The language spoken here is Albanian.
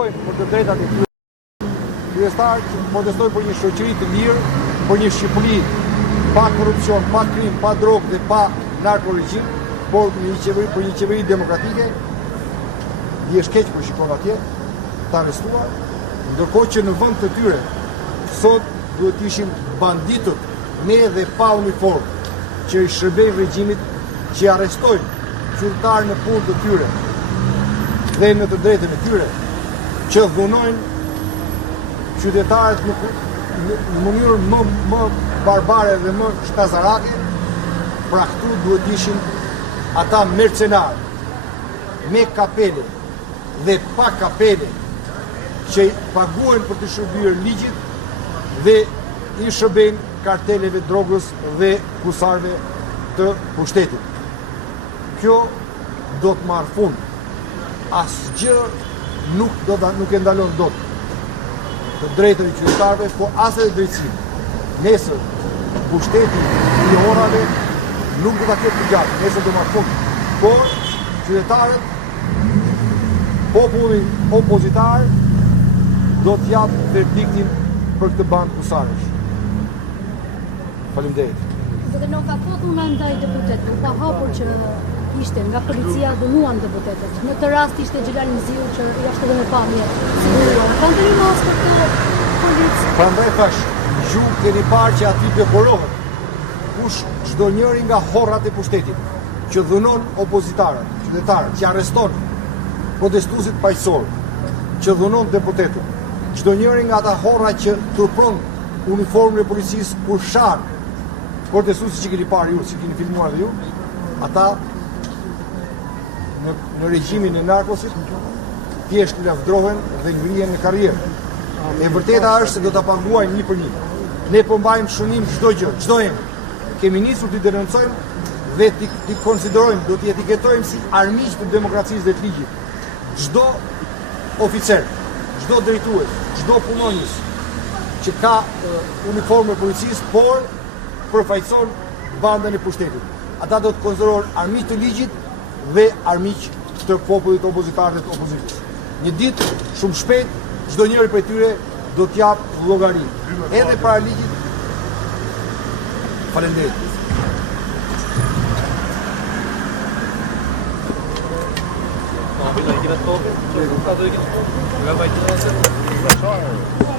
Për të drejtat e tyre kryestarë që protestojnë për një shoqëri të lirë, për një Shqipëri pa korrupsion, pa krim, pa drogë dhe pa narkoregjim, por për një qeveri demokratike. I është keq për shikon atje, të arrestuar, ndërkohë që në vend të tyre sot duhet ishin banditët me dhe pa uniform që i shërbejnë regjimit, që arrestojnë qytetarë në punë të tyre dhe në të drejtën e tyre, që dhunojnë qytetarët në mënyrë më barbare dhe më shtazarake. Pra këtu duhet ishin ata mercenarë me kapele dhe pa kapele që paguajnë për të shërbyer ligjit dhe i shërbejnë karteleve drogës dhe kusarve të pushtetit. Kjo do të marrë fund. Asgjë nuk e ndalon dot të drejtën e qytetarëve, po as edhe drejtësinë. Nesër pushteti i orave nuk do ta ketë të gjatë, nesër do marrë fund. Por qytetarët, populli opozitar do të japë verdiktin për këtë bandë kusarësh. Faleminderit. Dhe nuk ka fotur nga ndaj deputetëve, ka hapur që ishte nga policia dënuan deputetët. Në të rast ishte Xhelal Miziu që jashtë edhe me pamje siguruar. Kanë të rimas për të policë. Prandaj thash, ju keni parë që aty deporohet kush çdo njëri nga horrat e pushtetit që dhunon opozitarët, qytetarët, që arreston protestuesit paqësorë, që dhunon deputetët. Çdo njëri nga ata horra që turpron uniformën e policisë kur shan protestuesit që keni parë ju, që keni filmuar dhe ju, ata në regjimin e narkosit thjesht lavdrohen dhe ngrihen në karrierë. E vërteta është se do ta paguajnë një për një. Ne po mbajmë shënim çdo gjë, çdo emër. Kemi nisur t'i denoncojmë dhe t'i konsiderojmë, do t'i etiketojmë si armiq të demokracisë dhe të ligjit. Çdo oficer, çdo drejtues, çdo punonjës që ka uniformën e policisë, por përfaqëson bandën e pushtetit. Ata do të konsiderohen armiq të ligjit dhe armiq të popullit opozitar dhe të opozitës. Një ditë shumë shpejt çdo njëri prej tyre do të jap llogari edhe para ligjit. Faleminderit. No, vi la quiero todo. Yo nunca doy que.